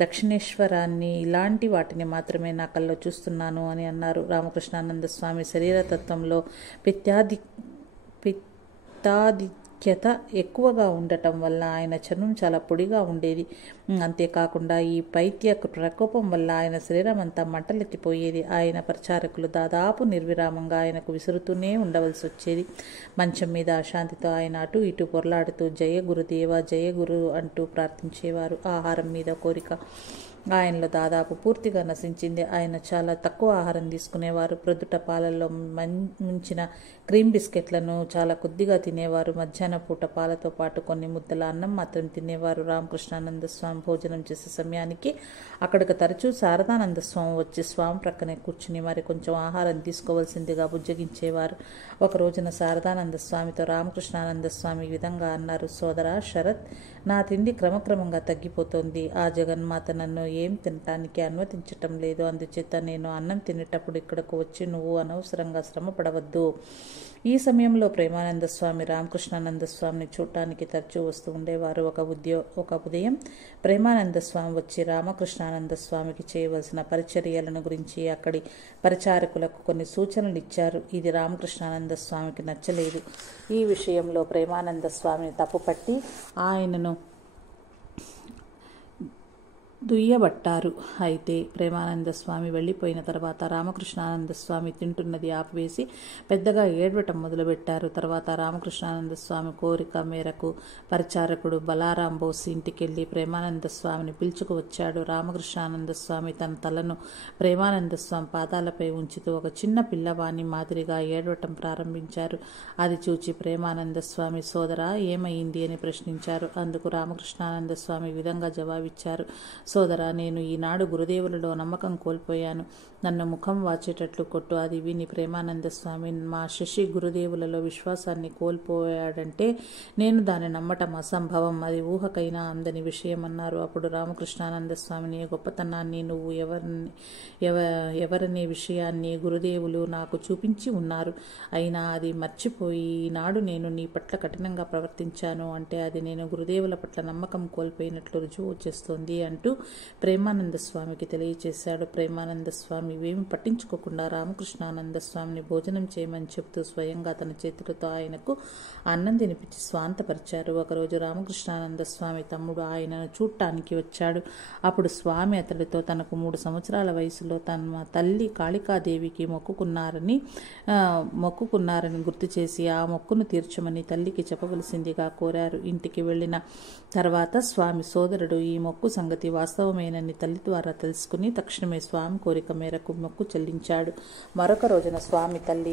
దక్షిణేశ్వరాన్ని ఇలాంటి వాటిని మాత్రమే నా కల్లో చూస్తున్నాను అని అన్నారు. రామకృష్ణానంద స్వామి శరీరతత్వంలో పిత్తాధిక్యత ఎక్కువగా ఉండటం వల్ల ఆయన చర్మం చాలా పొడిగా ఉండేది. అంతేకాకుండా ఈ పైత్య ప్రకోపం వల్ల ఆయన శరీరం అంతా మంటలెత్తిపోయేది. ఆయన పరిచారకులు దాదాపు నిర్విరామంగా ఆయనకు విసురుతూనే ఉండవలసి వచ్చేది. మంచం మీద అశాంతితో ఆయన అటు ఇటు పొరలాడుతూ జయ గురుదేవ, జయ గురు అంటూ ప్రార్థించేవారు. ఆహారం మీద కోరిక ఆయనలో దాదాపు పూర్తిగా నశించింది. ఆయన చాలా తక్కువ ఆహారం తీసుకునేవారు. ప్రొద్దుట పాలల్లో ముంచిన క్రీమ్ బిస్కెట్లను చాలా కొద్దిగా తినేవారు. మధ్యాహ్న పూట పాలతో పాటు కొన్ని ముద్దల అన్నం మాత్రం తినేవారు. రామకృష్ణానంద స్వామి భోజనం చేసే సమయానికి అక్కడికి తరచూ శారదానంద స్వామి వచ్చి స్వామి ప్రక్కనే కూర్చుని మరి కొంచెం ఆహారం తీసుకోవాల్సిందిగా బుజ్జగించేవారు. ఒక రోజున శారదానంద స్వామితో రామకృష్ణానంద స్వామి ఈ విధంగా అన్నారు: సోదరా శరత్, నా తిండి క్రమక్రమంగా తగ్గిపోతోంది. ఆ జగన్మాత నన్ను ఏం తినటానికి అనుమతించటం లేదు. అందుచేత నేను అన్నం తినేటప్పుడు ఇక్కడకు వచ్చి నువ్వు అనవసరంగా శ్రమ పడవద్దు. ఈ సమయంలో ప్రేమానంద స్వామి రామకృష్ణానంద స్వామిని చూడటానికి తరచూ వస్తూ ఉండేవారు. ఒక ఉదయం ప్రేమానంద స్వామి వచ్చి రామకృష్ణానంద స్వామికి చేయవలసిన పరిచర్యలను గురించి అక్కడి పరిచారకులకు కొన్ని సూచనలు ఇచ్చారు. ఇది రామకృష్ణానంద స్వామికి నచ్చలేదు. ఈ విషయంలో ప్రేమానంద స్వామిని తప్పుపట్టి ఆయనను దుయ్యబట్టారు. అయితే ప్రేమానంద స్వామి వెళ్ళిపోయిన తర్వాత రామకృష్ణానంద స్వామి తింటున్నది ఆపివేసి పెద్దగా ఏడవటం మొదలుపెట్టారు. తర్వాత రామకృష్ణానంద స్వామి కోరిక మేరకు పరిచారకుడు బలారాం బోస్ ఇంటికెళ్ళి ప్రేమానంద స్వామిని పిలుచుకువచ్చాడు. రామకృష్ణానంద స్వామి తన తలను ప్రేమానంద స్వామి పాదాలపై ఉంచుతూ ఒక చిన్న పిల్లవాని మాదిరిగా ఏడవటం ప్రారంభించారు. అది చూచి ప్రేమానంద స్వామి, సోదరా, ఏమైంది అని ప్రశ్నించారు. అందుకు రామకృష్ణానంద స్వామి ఈ విధంగా జవాబిచ్చారు: సోదరా, నేను ఈనాడు గురుదేవులలో నమ్మకం కోల్పోయాను. నన్ను ముఖం వాచేటట్లు కొట్టు. అది విని ప్రేమానంద స్వామి, మా శశి గురుదేవులలో విశ్వాసాన్ని కోల్పోయాడంటే నేను దాన్ని నమ్మటం అసంభవం. అది ఊహకైనా అందని విషయం అన్నారు. అప్పుడు రామకృష్ణానంద స్వామిని, గొప్పతనాన్ని నువ్వు ఎవరనే విషయాన్ని గురుదేవులు నాకు చూపించి ఉన్నారు. అయినా అది మర్చిపోయి ఈనాడు నేను నీ పట్ల కఠినంగా ప్రవర్తించాను అంటే అది నేను గురుదేవుల పట్ల నమ్మకం కోల్పోయినట్లు రుజువు చేస్తోంది అంటూ ప్రేమానంద స్వామికి తెలియచేశాడు. ప్రేమానంద స్వామి ఇవేమి పట్టించుకోకుండా రామకృష్ణానంద స్వామిని భోజనం చేయమని చెబుతూ స్వయంగా తన చేతులతో ఆయనకు అన్నం తినిపించి స్వాంతపరిచారు. ఒకరోజు రామకృష్ణానంద స్వామి తమ్ముడు ఆయనను చూడటానికి వచ్చాడు. అప్పుడు స్వామి అతడితో తనకు 3 సంవత్సరాల వయసులో తన తల్లి కాళికాదేవికి మొక్కుకున్నారని గుర్తు చేసి ఆ మొక్కును తీర్చమని తల్లికి చెప్పవలసిందిగా కోరారు. ఇంటికి వెళ్ళిన తర్వాత స్వామి సోదరుడు ఈ మొక్కు సంగతి వాస్తవమేనని తల్లి ద్వారా తెలుసుకుని తక్షణమే స్వామి కోరిక మేరకు మొక్కు చెల్లించాడు. మరొక రోజున స్వామి తల్లి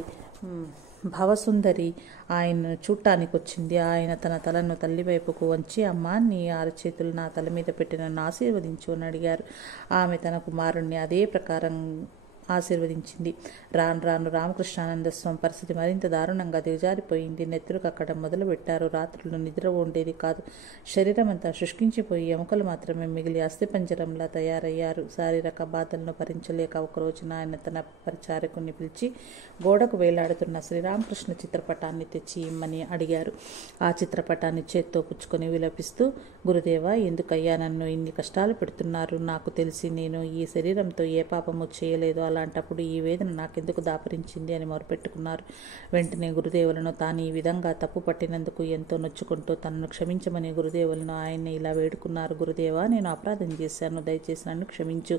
భవసుందరి ఆయనను చూడటానికి వచ్చింది. ఆయన తన తలను తల్లి వైపుకు వంచి, అమ్మా, నీ 6 చేతులు నా తల మీద పెట్టి నన్ను ఆశీర్వదించు అని అడిగారు. ఆమె తన కుమారుణ్ణి అదే ప్రకారం ఆశీర్వదించింది. రాను రాను రామకృష్ణానంద స్వామి పరిస్థితి మరింత దారుణంగా దిగజారిపోయింది. నెత్తురు కక్కడం మొదలుపెట్టారు. రాత్రులు నిద్ర ఉండేది కాదు. శరీరం అంతా శుష్కించిపోయి ఎముకలు మాత్రమే మిగిలి అస్థిపంజరంలా తయారయ్యారు. శారీరక బాధలను భరించలేక ఒకరోజున ఆయన తన పరిచారకుని పిలిచి గోడకు వేలాడుతున్న శ్రీరామకృష్ణ చిత్రపటాన్ని తెచ్చి ఇమ్మని అడిగారు. ఆ చిత్రపటాన్ని చేత్తో పుచ్చుకొని విలపిస్తూ, గురుదేవా, ఎందుకయ్యా నన్ను ఇన్ని కష్టాలు పెడుతున్నారు? నాకు తెలిసి నేను ఈ శరీరంతో ఏ పాపము చేయలేదు. అలాంటప్పుడు ఈ వేదన నాకెందుకు దాపరించింది అని మొరపెట్టుకున్నారు. వెంటనే గురుదేవులను తాను ఈ విధంగా తప్పు పట్టినందుకు ఎంతో నొచ్చుకుంటూ తనను క్షమించమని గురుదేవులను ఆయన్ని ఇలా వేడుకున్నారు. గురుదేవా, నేను అపరాధం చేశాను, దయచేసి నన్ను క్షమించు.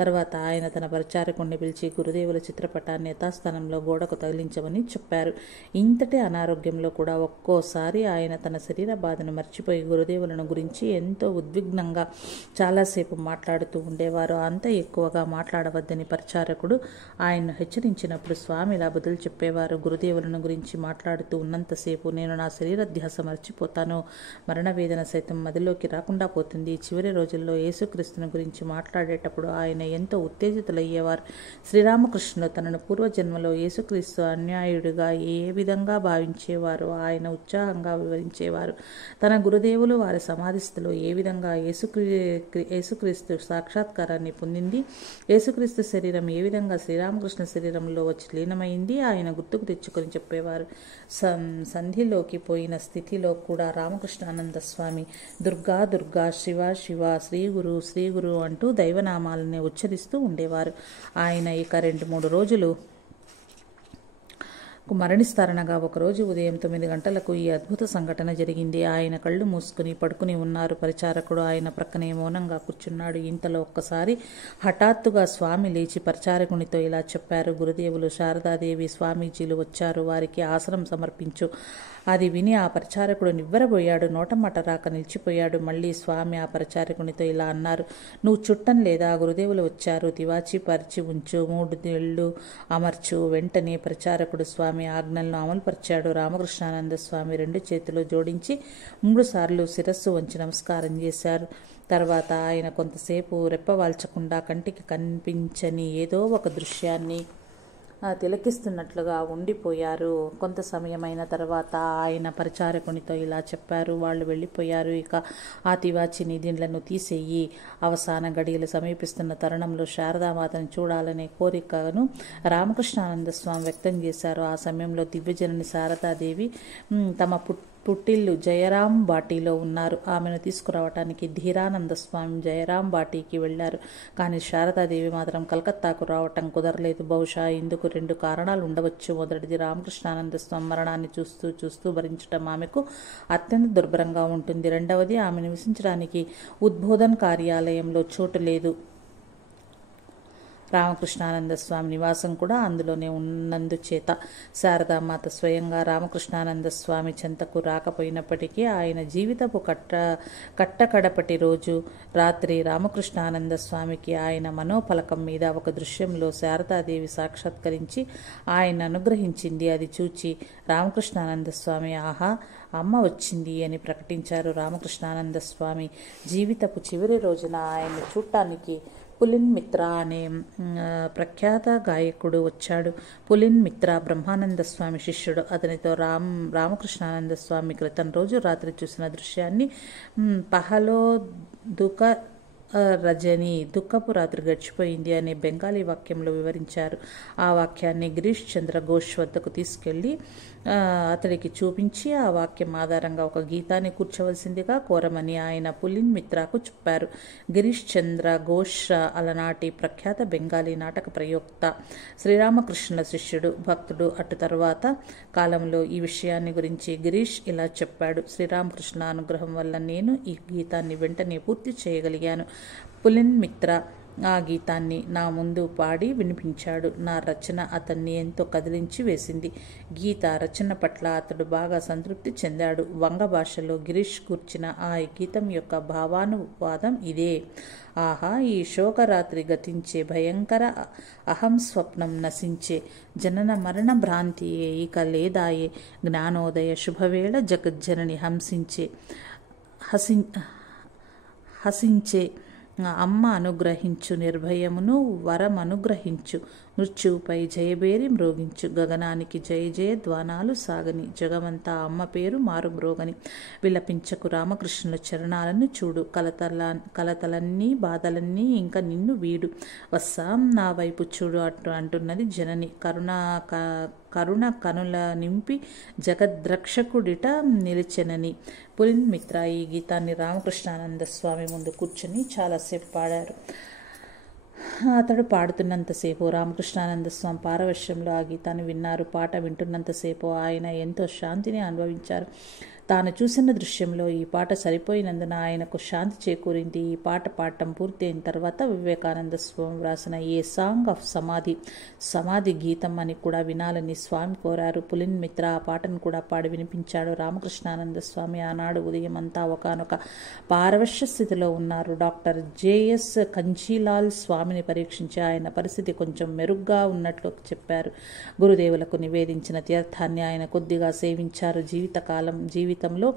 తర్వాత ఆయన తన పరిచారకుణ్ణి పిలిచి గురుదేవుల చిత్రపటాన్ని యథాస్థానంలో గోడకు తగిలించమని చెప్పారు. ఇంతటి అనారోగ్యంలో కూడా ఒక్కోసారి ఆయన తన శరీర బాధను మర్చిపోయి గురుదేవులను గురించి ఎంతో ఉద్విగ్నంగా చాలాసేపు మాట్లాడుతూ ఉండేవారు. అంత ఎక్కువగా మాట్లాడవద్దని పరిచారకుడు ఆయన్ను హెచ్చరించినప్పుడు స్వామి ఇలా బదులు చెప్పేవారు. గురుదేవులను గురించి మాట్లాడుతూ ఉన్నంతసేపు నేను నా శరీర ధ్యాస మర్చిపోతాను. మరణవేదన సైతం మదిలోకి రాకుండా పోతుంది. చివరి రోజుల్లో యేసుక్రీస్తుని గురించి మాట్లాడేటప్పుడు ఆయన ఎంతో ఉత్తేజితులయ్యేవారు. శ్రీరామకృష్ణులు తనను పూర్వజన్మలో యేసుక్రీస్తు అన్యాయుడిగా ఏ విధంగా భావించేవారో ఆయన ఉత్సాహంగా వివరించేవారు. తన గురుదేవులు వారి సమాధిస్థితిలో ఏ విధంగా యేసుక్రీస్తు సాక్షాత్కారాన్ని పొందింది, యేసుక్రీస్తు శరీరం ఏ విధంగా శ్రీరామకృష్ణ శరీరంలో వచ్చి లీనమైంది ఆయన గుర్తుకు తెచ్చుకొని చెప్పేవారు. సంధిలోకి పోయిన స్థితిలో కూడా రామకృష్ణానంద స్వామి దుర్గా దుర్గా, శివ శివ, శ్రీగురు శ్రీగురు అంటూ దైవనామాలని ఉచ్చరిస్తూ ఉండేవారు. ఆయన ఇక 2-3 రోజులు మరణిస్తారనగా ఒకరోజు ఉదయం 9 గంటలకు ఈ అద్భుత సంఘటన జరిగింది. ఆయన కళ్ళు మూసుకుని పడుకుని ఉన్నారు. పరిచారకుడు ఆయన ప్రక్కనే మౌనంగా కూర్చున్నాడు. ఇంతలో ఒక్కసారి హఠాత్తుగా స్వామి లేచి పరిచారకునితో ఇలా చెప్పారు. గురుదేవులు శారదాదేవి స్వామీజీలు వచ్చారు, వారికి ఆసనం సమర్పించు. అది విని ఆ పరిచారకుడు నివ్వెరబోయాడు. నోటమాట రాక నిలిచిపోయాడు. మళ్ళీ స్వామి ఆ పరిచారకునితో ఇలా అన్నారు. నువ్వు చుట్టం లేదా? గురుదేవులు వచ్చారు, తివాచి పరిచి ఉంచు, 3 నీళ్లు అమర్చు. వెంటనే పరిచారకుడు స్వామి ఆజ్ఞలను అమలుపరిచాడు. రామకృష్ణానంద స్వామి 2 చేతులు జోడించి 3 సార్లు శిరస్సు వంచి నమస్కారం చేశారు. తర్వాత ఆయన కొంతసేపు రెప్పవాల్చకుండా కంటికి కనిపించని ఏదో ఒక దృశ్యాన్ని తిలకిస్తున్నట్లుగా ఉండిపోయారు. కొంత సమయమైన తర్వాత ఆయన పరిచారకునితో ఇలా చెప్పారు. వాళ్ళు వెళ్ళిపోయారు. ఇక ఆ తివాచిని దీళ్లను తీసేయి. అవసాన గడియలు సమీపిస్తున్న తరుణంలో శారదామాతను చూడాలనే కోరికను రామకృష్ణానంద స్వామి వ్యక్తం చేశారు. ఆ సమయంలో దివ్యజనని శారదాదేవి తమ పుట్టిల్లు జయరాం బాటిలో ఉన్నారు. ఆమెను తీసుకురావటానికి ధీరానంద స్వామి జయరాం బాటికి వెళ్లారు. కానీ శారదాదేవి మాత్రం కలకత్తాకు రావటం కుదరలేదు. బహుశా ఇందుకు 2 కారణాలు ఉండవచ్చు. మొదటిది, రామకృష్ణానంద స్వామి మరణాన్ని చూస్తూ చూస్తూ భరించటం ఆమెకు అత్యంత దుర్భరంగా ఉంటుంది. రెండవది, ఆమె నివసించడానికి ఉద్బోధన్ కార్యాలయంలో చోటు లేదు. రామకృష్ణానంద స్వామి నివాసం కూడా అందులోనే ఉన్నందుచేత శారదామాత స్వయంగా రామకృష్ణానంద స్వామి చెంతకు రాకపోయినప్పటికీ ఆయన జీవితపు కట్టకడపటి రోజు రాత్రి రామకృష్ణానంద స్వామికి ఆయన మనోఫలకం మీద ఒక దృశ్యంలో శారదాదేవి సాక్షాత్కరించి ఆయన అనుగ్రహించింది. అది చూచి రామకృష్ణానంద స్వామి ఆహా, అమ్మ వచ్చింది అని ప్రకటించారు. రామకృష్ణానంద స్వామి జీవితపు చివరి రోజున ఆయన చూడటానికి పులిన్ మిత్ర అనే ప్రఖ్యాత గాయకుడు వచ్చాడు. పులిన్ మిత్ర బ్రహ్మానంద స్వామి శిష్యుడు. అతనితో రామకృష్ణానంద స్వామి క్రితం రోజు రాత్రి చూసిన దృశ్యాన్ని పహలో దుఃఖ రజని, దుఃఖపు రాత్రి గడిచిపోయింది అనే బెంగాలీ వాక్యంలో వివరించారు. ఆ వాక్యాన్ని గిరీష్ చంద్ర ఘోష్ వద్దకు తీసుకెళ్లి అతడికి చూపించి ఆ వాక్యం ఆధారంగా ఒక గీతాన్ని కూర్చోవలసిందిగా కోరమని ఆయన పులిన్ మిత్రాకు చెప్పారు. గిరీష్ చంద్ర ఘోష్ అలనాటి ప్రఖ్యాత బెంగాలీ నాటక ప్రయోక్త, శ్రీరామకృష్ణ శిష్యుడు, భక్తుడు. అటు తరువాత కాలంలో ఈ విషయాన్ని గురించి గిరీష్ ఇలా చెప్పాడు. శ్రీరామకృష్ణ అనుగ్రహం వల్ల నేను ఈ గీతాన్ని వెంటనే పూర్తి చేయగలిగాను. పులిన్ మిత్ర ఆ గీతాన్ని నా ముందు పాడి వినిపించాడు. నా రచన అతన్ని ఎంతో కదిలించి వేసింది. గీత రచన పట్ల అతడు బాగా సంతృప్తి చెందాడు. వంగ భాషలో గిరీష్ కూర్చిన ఆ గీతం యొక్క భావానువాదం ఇదే. ఆహా, ఈ శోకరాత్రి గతించే, భయంకర అహం స్వప్నం నశించే, జనన మరణ భ్రాంతియే ఇక లేదాయే, జ్ఞానోదయ శుభవేళ జగజ్జనని హసించే అమ్మ అనుగ్రహించు నిర్భయమును వరం అనుగ్రహించు మృత్యువుపై జయబేరి మ్రోగించు గగనానికి జయ జయ ధ్వానాలు సాగని జగమంతా అమ్మ పేరు మారు మ్రోగని విలపించకు రామకృష్ణుల చరణాలను చూడు కలతలన్నీ బాధలన్నీ ఇంకా నిన్ను వీడు వస్తాం నా వైపు చూడు అంటున్నది జనని కరుణ కనుల నింపి జగద్రక్షకుడిట నిలిచెనని. పులిన్ మిత్ర ఈ గీతాన్ని రామకృష్ణానంద స్వామి ముందు కూర్చొని చాలాసేపు పాడారు. అతడు పాడుతున్నంతసేపు రామకృష్ణానంద స్వామి పారవశ్యంలో ఆ గీతాన్ని విన్నారు. పాట వింటున్నంతసేపు ఆయన ఎంతో శాంతిని అనుభవించారు. తాను చూసిన దృశ్యంలో ఈ పాట సరిపోయినందున ఆయనకు శాంతి చేకూరింది. ఈ పాట పాడటం పూర్తయిన తర్వాత వివేకానంద స్వామి వ్రాసిన ఏ సాంగ్ ఆఫ్ సమాధి గీతం అని కూడా వినాలని స్వామి కోరారు. పులిన్ మిత్ర ఆ పాటను కూడా పాడి వినిపించాడు. రామకృష్ణానంద స్వామి ఆనాడు ఉదయం అంతా ఒకానొక పారవశ్య స్థితిలో ఉన్నారు. డాక్టర్ జేఎస్ కంజీలాల్ స్వామిని పరీక్షించి ఆయన పరిస్థితి కొంచెం మెరుగ్గా ఉన్నట్లు చెప్పారు. గురుదేవులకు నివేదించిన తీర్థాన్ని ఆయన కొద్దిగా సేవించారు. జీవితంలో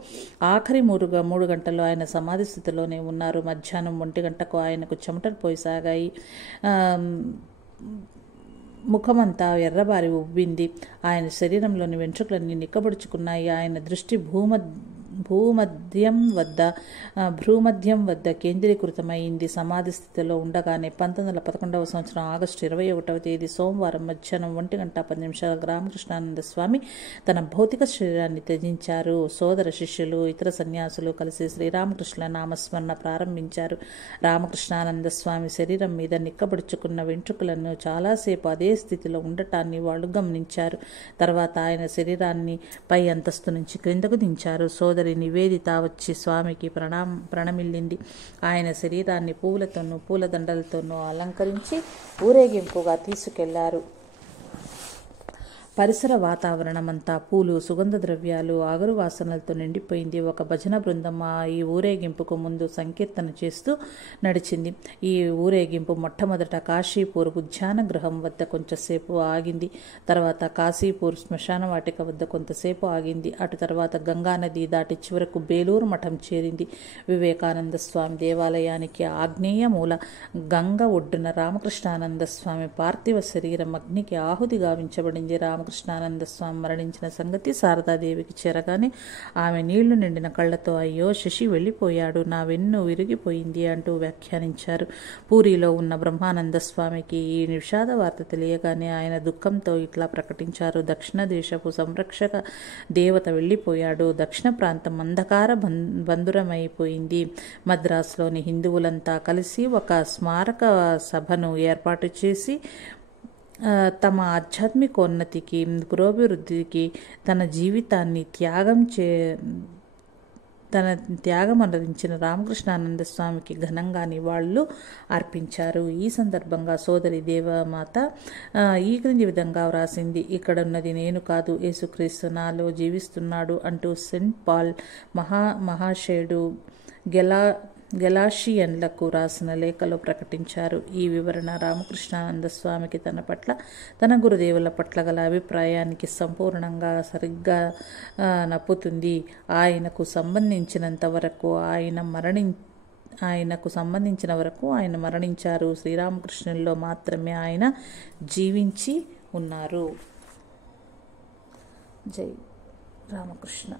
ఆఖరి 3 గంటల్లో ఆయన సమాధి స్థితిలోనే ఉన్నారు. మధ్యాహ్నం 1 గంటకు ఆయనకు చెమటలు పోయసాగాయి. ముఖమంతా ఎర్రబారి ఉబ్బింది. ఆయన శరీరంలోని వెంట్రుకలన్నీ నిక్కబడుచుకున్నాయి. ఆయన దృష్టి భూమధ్యం వద్ద కేంద్రీకృతమైంది. సమాధి స్థితిలో ఉండగానే 1911వ సంవత్సరం ఆగస్టు 21వ తేదీ సోమవారం మధ్యాహ్నం 1:10 రామకృష్ణానంద స్వామి తన భౌతిక శరీరాన్ని త్యజించారు. సోదర శిష్యులు ఇతర సన్యాసులు కలిసి శ్రీరామకృష్ణ నామస్మరణ ప్రారంభించారు. రామకృష్ణానంద స్వామి శరీరం మీద నిక్కబడుచుకున్న వెంట్రుకలను చాలాసేపు అదే స్థితిలో ఉండటాన్ని వాళ్ళు గమనించారు. తర్వాత ఆయన శరీరాన్ని పై అంతస్తు నుంచి క్రిందకు దించారు. సోదరి నివేదిత వచ్చి స్వామికి ప్రణమిల్లింది. ఆయన శరీరాన్ని పువ్వులతోనూ పూలదండలతోనూ అలంకరించి ఊరేగింపుగా తీసుకెళ్లారు. పరిసర వాతావరణమంతా పూలు, సుగంధ ద్రవ్యాలు, ఆగరు వాసనలతో నిండిపోయింది. ఒక భజన బృందం ఈ ఊరేగింపుకు ముందు సంకీర్తన చేస్తూ నడిచింది. ఈ ఊరేగింపు మొట్టమొదట కాశీపూర్ ఉద్యాన గృహం వద్ద కొంచెంసేపు ఆగింది. తర్వాత కాశీపూర్ శ్మశాన వాటిక వద్ద కొంతసేపు ఆగింది. అటు తర్వాత గంగానది దాటి చివరకు బేలూరు మఠం చేరింది. వివేకానంద స్వామి దేవాలయానికి ఆగ్నేయ మూల గంగ ఒడ్డున రామకృష్ణానంద స్వామి పార్థివ శరీరం అగ్నికి ఆహుతి గావించబడింది. రామకృష్ణానంద స్వామి మరణించిన సంగతి శారదాదేవికి చేరగానే ఆమె నీళ్లు నిండిన కళ్లతో అయ్యో శశి వెళ్ళిపోయాడు, నా వెన్ను విరిగిపోయింది అంటూ వ్యాఖ్యానించారు. పూరిలో ఉన్న బ్రహ్మానంద స్వామికి ఈ విషాద వార్త తెలియగానే ఆయన దుఃఖంతో ఇట్లా ప్రకటించారు. దక్షిణ దేశపు సంరక్షక దేవత వెళ్ళిపోయాడు. దక్షిణ ప్రాంతం అంధకార బంధురమైపోయింది. మద్రాసులోని హిందువులంతా కలిసి ఒక స్మారక సభను ఏర్పాటు చేసి తమ ఆధ్యాత్మికోన్నతికి పురోభివృద్ధికి తన జీవితాన్ని త్యాగం అందించిన రామకృష్ణానంద స్వామికి ఘనంగా నివాళులు అర్పించారు. ఈ సందర్భంగా సోదరి దేవమాత ఈ క్రింది విధంగా వ్రాసింది. ఇక్కడున్నది నేను కాదు, యేసుక్రీస్తు నాలో జీవిస్తున్నాడు అంటూ సెయింట్ పాల్ మహాశయుడు గెలాషియన్లకు రాసిన లేఖలో ప్రకటించారు. ఈ వివరణ రామకృష్ణానంద స్వామికి తన పట్ల, తన గురుదేవుల పట్ల గల అభిప్రాయానికి సంపూర్ణంగా సరిగ్గా నప్పుతుంది. ఆయనకు సంబంధించిన వరకు ఆయన మరణించారు. శ్రీరామకృష్ణుల్లో మాత్రమే ఆయన జీవించి ఉన్నారు. జై రామకృష్ణ.